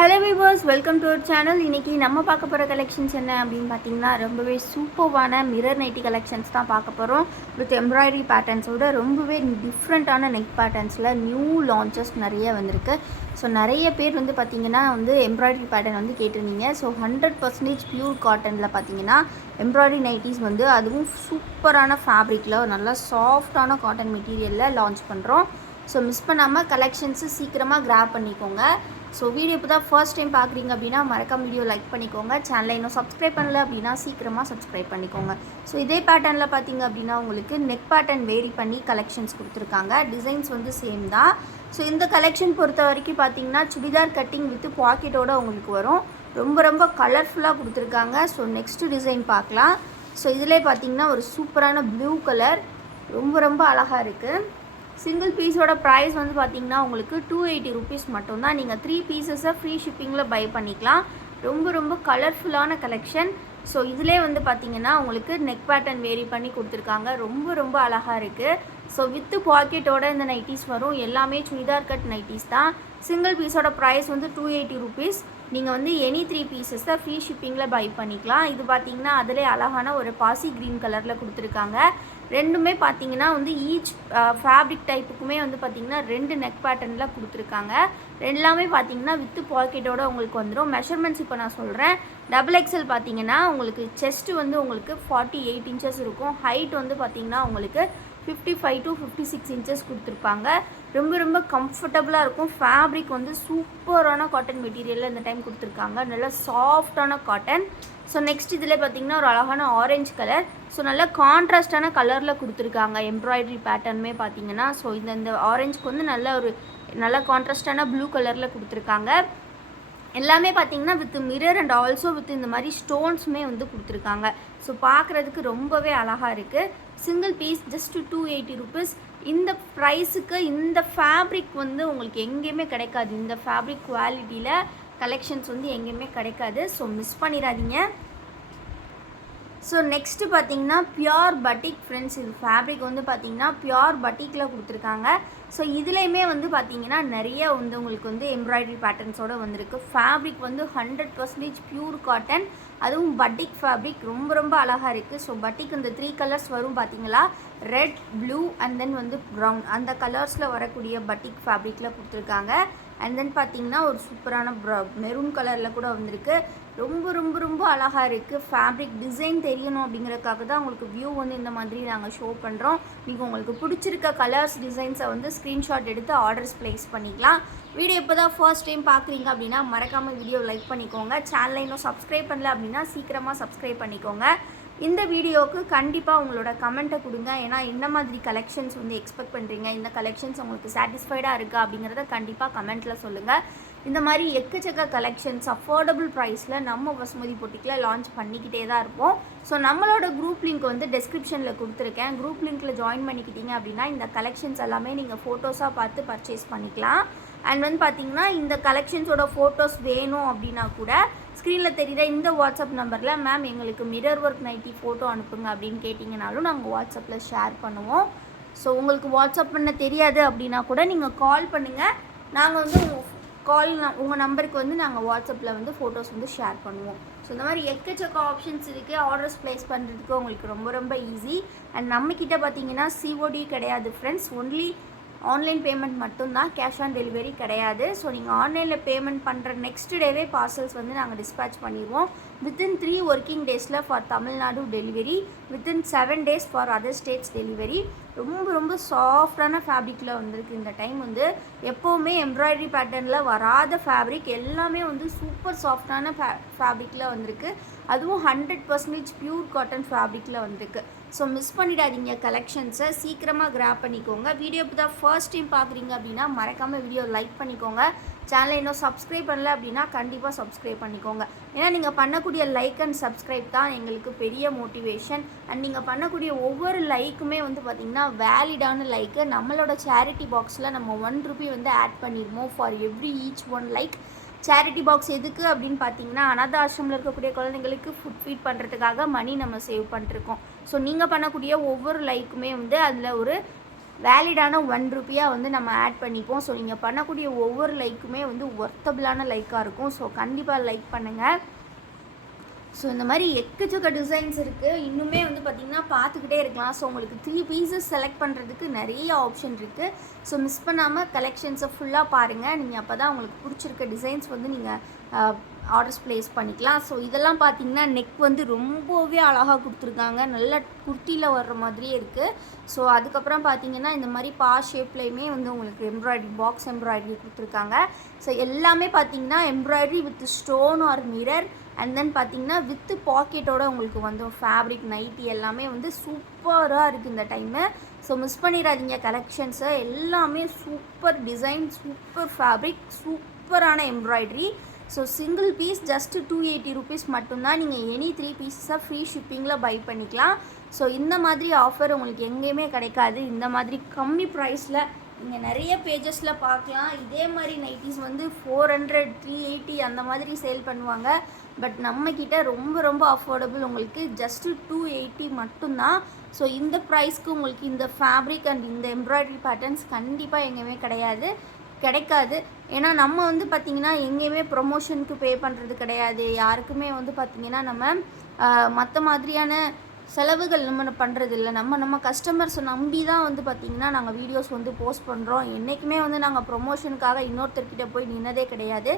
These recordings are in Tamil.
Hello viewers, welcome to our channel. இன்றைக்கி நம்ம பார்க்க போகிற கலெக்ஷன்ஸ் என்ன அப்படின்னு பார்த்தீங்கன்னா, ரொம்பவே சூப்பர்வான மிரர் நைட்டி கலெக்ஷன்ஸ் தான் பார்க்க போகிறோம். வித் எம்ப்ராய்டரி பேட்டர்ன்ஸோட ரொம்பவே டிஃப்ரெண்ட்டான நெக் பேட்டர்ன்ஸில் நியூ லான்ச்சஸ் நிறைய வந்திருக்கு. ஸோ நிறைய பேர் பார்த்தீங்கன்னா எம்ப்ராய்டரி பேட்டர்ன் கேட்டிருந்தீங்க. ஸோ 100% பியூர் காட்டனில் பார்த்தீங்கன்னா எம்ப்ராய்டரி நைட்டிஸ் அதுவும் சூப்பரான ஃபேப்ரிக்கில் நல்லா சாஃப்டான காட்டன் மெட்டீரியலில் லான்ச் பண்ணுறோம். ஸோ மிஸ் பண்ணாமல் கலெக்ஷன்ஸு சீக்கிரமாக கிராப் பண்ணிக்கோங்க. ஸோ வீடியோ இப்போ தான் ஃபர்ஸ்ட் டைம் பார்க்குறீங்க அப்படின்னா மறக்காம வீடியோ லைக் பண்ணிக்கோங்க. சேனலை இன்னும் சப்ஸ்கிரைப் பண்ணல அப்படின்னா சீக்கிரமாக சப்ஸ்கிரைப் பண்ணிக்கோங்க. ஸோ இதே பேட்டர்னில் பார்த்தீங்க அப்படின்னா உங்களுக்கு நெக் பேட்டர்ன் வேரி பண்ணி கலெக்ஷன்ஸ் கொடுத்துருக்காங்க. டிசைன்ஸ் சேம் தான். ஸோ இந்த கலெக்ஷன் பொறுத்த வரைக்கும் பார்த்தீங்கன்னா சுடிதார் கட்டிங் வித் பாக்கெட்டோடு உங்களுக்கு வரும். ரொம்ப கலர்ஃபுல்லாக கொடுத்துருக்காங்க. ஸோ நெக்ஸ்ட்டு டிசைன் பார்க்கலாம். ஸோ இதிலே பார்த்தீங்கன்னா ஒரு சூப்பரான ப்ளூ கலர் ரொம்ப அழகாக இருக்குது. சிங்கிள் பீஸோட ப்ரைஸ் பார்த்தீங்கன்னா உங்களுக்கு 280 rupees மட்டும்தான். நீங்கள் 3 பீசஸை ஃப்ரீ ஷிப்பிங்கில் பை பண்ணிக்கலாம். ரொம்ப கலர்ஃபுல்லான கலெக்ஷன். ஸோ இதிலே பார்த்தீங்கன்னா உங்களுக்கு நெக் பேட்டர்ன் வேரி பண்ணி கொடுத்துருக்காங்க. ரொம்ப அழகாக இருக்குது. ஸோ வித்து பாக்கெட்டோட இந்த நைட்டிஸ் வரும். எல்லாமே சுடிதார் கட் நைட்டிஸ் தான். சிங்கிள் பீஸோட ப்ரைஸ் 280 rupees. நீங்கள் எனி 3 பீசஸை ஃப்ரீ ஷிப்பிங்கில் பை பண்ணிக்கலாம். இது பார்த்தீங்கன்னா அதிலே அழகான ஒரு பாசி க்ரீன் கலரில் கொடுத்துருக்காங்க. ரெண்டுமே பார்த்தீங்கன்னா ஈச் ஃபேப்ரிக் டைப்புக்குமே பார்த்தீங்கன்னா 2 நெக் பேட்டர்னில் கொடுத்துருக்காங்க. எல்லாமே பார்த்தீங்கன்னா வித்து பாக்கெட்டோட உங்களுக்கு வந்துடும். மெஷர்மெண்ட்ஸ் இப்போ நான் சொல்கிறேன். XXL பார்த்தீங்கன்னா உங்களுக்கு செஸ்ட்டு உங்களுக்கு 48 inches இருக்கும். ஹைட் பார்த்தீங்கன்னா உங்களுக்கு 55 to 56 inches கொடுத்துருப்பாங்க. ரொம்ப கம்ஃபர்டபுளாக இருக்கும். ஃபேப்ரிக் சூப்பரான காட்டன் மெட்டீரியலில் இந்த டைம் கொடுத்துருக்காங்க. நல்லா சாஃப்டான காட்டன். ஸோ நெக்ஸ்ட் இதில் பார்த்தீங்கன்னா ஒரு அழகான ஆரஞ்சு கலர். ஸோ நல்லா கான்ட்ராஸ்டான கலரில் கொடுத்துருக்காங்க. எம்ப்ராய்டரி பேட்டர்னுமே பார்த்தீங்கன்னா ஸோ இந்த ஆரஞ்சுக்கு நல்ல கான்ட்ராஸ்டான ப்ளூ கலரில் கொடுத்துருக்காங்க. எல்லாமே பார்த்தீங்கன்னா with mirror and also with இந்த மாதிரி ஸ்டோன்ஸுமே கொடுத்துருக்காங்க. ஸோ பார்க்குறதுக்கு ரொம்பவே அழகாக இருக்குது. Single piece just 280 rupees. இந்த ப்ரைஸுக்கு இந்த ஃபேப்ரிக் உங்களுக்கு எங்கேயுமே கிடைக்காது. இந்த ஃபேப்ரிக் குவாலிட்டியில் கலெக்ஷன்ஸ் எங்கேயுமே கிடைக்காது. ஸோ மிஸ் பண்ணிடாதீங்க. ஸோ நெக்ஸ்ட்டு பார்த்தீங்கன்னா பியோர் பட்டிக் ஃப்ரெண்ட்ஸ். இது ஃபேப்ரிக் பார்த்தீங்கன்னா பியோர் பட்டிக்கில் கொடுத்துருக்காங்க. ஸோ இதுலேயுமே பார்த்தீங்கன்னா நிறைய உங்களுக்கு எம்ப்ராய்டரி பேட்டர்ன்ஸோடு வந்திருக்கு. ஃபேப்ரிக் 100% பியூர் காட்டன், அதுவும் பட்டிக் ஃபேப்ரிக். ரொம்ப அழகாக இருக்குது. ஸோ பட்டிக் இந்த 3 கலர்ஸ் வரும் பார்த்தீங்களா, red, blue and then brown. அந்த கலர்ஸில் வரக்கூடிய பட்டிக் ஃபேப்ரிக்கில் கொடுத்துருக்காங்க. அண்ட் தென் பார்த்தீங்கன்னா ஒரு சூப்பரான மெரூன் கலரில் கூட வந்திருக்கு. ரொம்ப அழகாக இருக்குது. ஃபேப்ரிக் டிசைன் தெரியணும் அப்படிங்கிறதுக்காக தான் உங்களுக்கு வியூ இந்த மாதிரி நாங்கள் ஷோ பண்ணுறோம். நீங்கள் உங்களுக்கு பிடிச்சிருக்க கலர்ஸ் டிசைன்ஸை ஸ்க்ரீன்ஷாட் எடுத்து ஆர்டர்ஸ் ப்ளேஸ் பண்ணிக்கலாம். வீடியோ இப்போ தான் ஃபர்ஸ்ட் டைம் பார்க்குறீங்க அப்படின்னா மறக்காமல் வீடியோ லைக் பண்ணிக்கோங்க. சேனலை இன்னும் சப்ஸ்கிரைப் பண்ணல அப்படின்னா சீக்கிரமாக சப்ஸ்கிரைப் பண்ணிக்கோங்க. இந்த வீடியோவுக்கு கண்டிப்பாக உங்களோட கமெண்ட்டை கொடுங்க. ஏன்னா என்ன மாதிரி கலெக்ஷன்ஸ் எக்ஸ்பெக்ட் பண்ணுறீங்க, இந்த கலெக்ஷன்ஸ் உங்களுக்கு சாட்டிஸ்ஃபைடாக இருக்கா அப்படிங்கிறத கண்டிப்பாக கமெண்ட்டில் சொல்லுங்கள். இந்த மாதிரி எக்கச்சக்க கலெக்ஷன்ஸ் அஃபோர்டபுள் ப்ரைஸில் நம்ம வசுமதி பொட்டிக்கில் லான்ச் பண்ணிக்கிட்டே தான் இருப்போம். ஸோ நம்மளோட குரூப் லிங்க் டெஸ்கிரிப்ஷனில் கொடுத்துருக்கேன். குரூப் லிங்க்கில் ஜாயின் பண்ணிக்கிட்டீங்க அப்படின்னா இந்த கலெக்ஷன்ஸ் எல்லாமே நீங்கள் ஃபோட்டோஸாக பார்த்து பர்ச்சேஸ் பண்ணிக்கலாம். அண்ட் பார்த்தீங்கன்னா இந்த கலெக்ஷன்ஸோட ஃபோட்டோஸ் வேணும் அப்படின்னா கூட ஸ்க்ரீனில் தெரியுற இந்த வாட்ஸ்அப் நம்பரில் மேம் எங்களுக்கு மிரர் ஒர்க் நைட்டி ஃபோட்டோ அனுப்புங்க அப்படின்னு கேட்டிங்கனாலும் நாங்கள் வாட்ஸ்அப்பில் ஷேர் பண்ணுவோம். ஸோ உங்களுக்கு வாட்ஸ்அப் பண்ண தெரியாது அப்படின்னா கூட நீங்கள் கால் பண்ணுங்கள். நாங்கள் உங்கள் நம்பருக்கு நாங்கள் வாட்ஸ்அப்பில் ஃபோட்டோஸ் ஷேர் பண்ணுவோம். ஸோ இந்த மாதிரி எக்கச்சக்க ஆப்ஷன்ஸ் இருக்குது. ஆர்டர்ஸ் ப்ளேஸ் பண்ணுறதுக்கு உங்களுக்கு ரொம்ப ஈஸி. அண்ட் நம்மக்கிட்ட பார்த்தீங்கன்னா COD கிடையாது ஃப்ரெண்ட்ஸ். ஒன்லி ஆன்லைன் பேமெண்ட் மட்டும்தான், கேஷ் ஆன் டெலிவரி கிடையாது. ஸோ நீங்கள் ஆன்லைனில் பேமெண்ட் பண்ணுற நெக்ஸ்ட் டேவே பார்சல்ஸ் நாங்கள் டிஸ்பேச் பண்ணிடுவோம். Within 3 working days for Tamil Nadu delivery, within 7 days for other states delivery. ரொம்ப சாஃப்டான ஃபேப்ரிக்கில் வந்திருக்கு. இந்த டைம் எப்போவுமே எம்ப்ராய்டரி பேட்டர்னில் வராத ஃபேப்ரிக் எல்லாமே சூப்பர் சாஃப்டான ஃபேப்ரிக்கில் வந்திருக்கு. அதுவும் 100% பியூர் காட்டன் ஃபேப்ரிக்கில் வந்திருக்கு. ஸோ மிஸ் பண்ணிடாதீங்க. கலெக்ஷன்ஸை சீக்கிரமாக கிராப் பண்ணிக்கோங்க. வீடியோ இப்போ தான் ஃபர்ஸ்ட் டைம் பார்க்குறீங்க அப்படின்னா மறக்காமல் வீடியோ லைக் பண்ணிக்கோங்க. சேனலை இன்னும் சப்ஸ்கிரைப் பண்ணல அப்படின்னா கண்டிப்பாக சப்ஸ்கிரைப் பண்ணிக்கோங்க. ஏன்னா நீங்கள் பண்ணக்கூடிய லைக் அண்ட் சப்ஸ்கிரைப் தான் எங்களுக்கு பெரிய மோட்டிவேஷன். அண்ட் நீங்கள் பண்ணக்கூடிய ஒவ்வொரு லைக்குமே பார்த்திங்கன்னா வேலிடான லைக்கு. நம்மளோட சேரிட்டி பாக்ஸில் நம்ம 1 rupee ஆட் பண்ணிடுவோம் for every each 1 like. Charity box எதுக்கு அப்படின்னு பார்த்தீங்கன்னா அனாதை ஆசிரமில் இருக்கக்கூடிய குழந்தைங்களுக்கு ஃபுட் ஃபீட் பண்ணுறதுக்காக மணி நம்ம சேவ் பண்ணிருக்கோம். ஸோ நீங்கள் பண்ணக்கூடிய ஒவ்வொரு லைக்குமே அதில் ஒரு வேலிடான ₹1 வந்து நம்ம ஆட் பண்ணிப்போம். ஸோ நீங்கள் பண்ணக்கூடிய ஒவ்வொரு லைக்குமே வந்து ஒர்த்தபிளான லைக்காக இருக்கும். ஸோ கண்டிப்பாக லைக் பண்ணுங்கள். ஸோ இந்த மாதிரி எக்கச்சக்க டிசைன்ஸ் இருக்குது. இன்னுமே வந்து பார்த்திங்கன்னா பார்த்துக்கிட்டே இருக்கலாம். ஸோ உங்களுக்கு 3 பீசஸ் செலக்ட் பண்ணுறதுக்கு நிறைய ஆப்ஷன் இருக்குது. ஸோ மிஸ் பண்ணாமல் கலெக்ஷன்ஸை ஃபுல்லாக பாருங்கள். நீங்கள் அப்போ தான் உங்களுக்கு பிடிச்சிருக்க டிசைன்ஸ் வந்து நீங்கள் ஆர்டர்ஸ் ப்ளேஸ் பண்ணிக்கலாம். ஸோ இதெல்லாம் பார்த்திங்கன்னா நெக் வந்து ரொம்பவே அழகாக கொடுத்துருக்காங்க. நல்ல குர்த்தியில் வர்ற மாதிரியே இருக்குது. ஸோ அதுக்கப்புறம் பார்த்திங்கன்னா இந்த மாதிரி ஷேப்லேயுமே வந்து உங்களுக்கு எம்ப்ராய்டரி பாக்ஸ் எம்ப்ராய்டரி கொடுத்துருக்காங்க. ஸோ எல்லாமே பார்த்திங்கன்னா embroidery with stone or mirror and then பார்த்திங்கன்னா வித்து பாக்கெட்டோட உங்களுக்கு வந்து ஃபேப்ரிக் நைட்டி எல்லாமே வந்து சூப்பராக இருக்குது இந்த டைமு. ஸோ மிஸ் பண்ணிடாதீங்க கலெக்ஷன்ஸை. எல்லாமே சூப்பர் டிசைன், சூப்பர் ஃபேப்ரிக், சூப்பரான embroidery. So single piece just ₹280 மட்டும்தான். நீங்கள் எனி 3 பீஸஸாக ஃப்ரீ ஷிப்பிங்கில் பை பண்ணிக்கலாம். ஸோ இந்த மாதிரி ஆஃபர் உங்களுக்கு எங்கேயுமே கிடைக்காது. இந்த மாதிரி கம்மி ப்ரைஸில் நீங்கள் நிறைய பேஜஸில் பார்க்கலாம். இதே மாதிரி நைட்டிஸ் வந்து 400, 380 அந்த மாதிரி சேல் பண்ணுவாங்க. பட் நம்மக்கிட்ட ரொம்ப அஃபோர்டபுள், உங்களுக்கு ஜஸ்ட்டு 280 மட்டும்தான். ஸோ இந்த ப்ரைஸ்க்கு உங்களுக்கு இந்த ஃபேப்ரிக் அண்ட் இந்த எம்ப்ராய்டரி பேட்டர்ன்ஸ் கண்டிப்பாக எங்கேயுமே கிடைக்காது. ஏன்னா நம்ம வந்து பார்த்திங்கன்னா எங்கேயுமே ப்ரொமோஷனுக்கு பே பண்ணுறது கிடையாது. யாருக்குமே வந்து பார்த்திங்கன்னா நம்ம மற்ற மாதிரியான செலவுகள் நம்ம பண்ணுறது இல்லை. நம்ம கஸ்டமர்ஸை நம்பி தான் வந்து பார்த்திங்கன்னா நாங்கள் வீடியோஸ் வந்து போஸ்ட் பண்ணுறோம். என்றைக்குமே வந்து நாங்கள் ப்ரொமோஷனுக்காக இன்னொருத்தர்கிட்ட போய் நின்னதே கிடையாது.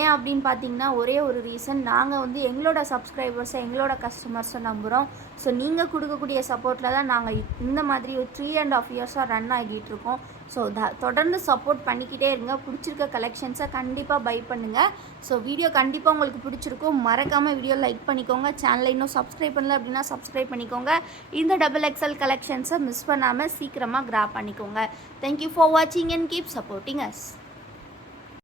ஏன் அப்படின்னு பார்த்தீங்கன்னா ஒரே ஒரு ரீசன், நாங்கள் வந்து எங்களோட சப்ஸ்கிரைபர்ஸை எங்களோட கஸ்டமர்ஸை நம்புகிறோம். ஸோ நீங்கள் கொடுக்கக்கூடிய சப்போர்ட்டில் தான் நாங்கள் இந்த மாதிரி ஒரு 3.5 இயர்ஸாக ரன் ஆகிட்டுருக்கோம். ஸோ தொடர்ந்து சப்போர்ட் பண்ணிக்கிட்டே இருங்க. பிடிச்சிருக்க கலெக்ஷன்ஸை கண்டிப்பாக பை பண்ணுங்கள். ஸோ வீடியோ கண்டிப்பாக உங்களுக்கு பிடிச்சிருக்கும். மறக்காமல் வீடியோ லைக் பண்ணிக்கோங்க. சேனலை இன்னும் சப்ஸ்கிரைப் பண்ணல அப்படின்னா சப்ஸ்கிரைப் பண்ணிக்கோங்க. இந்த XXL கலெக்ஷன்ஸை மிஸ் பண்ணாமல் சீக்கிரமாக கிராப் பண்ணிக்கோங்க. தேங்க்யூ ஃபார் வாட்சிங் அண்ட் கீப் சப்போர்ட்டிங் அஸ்.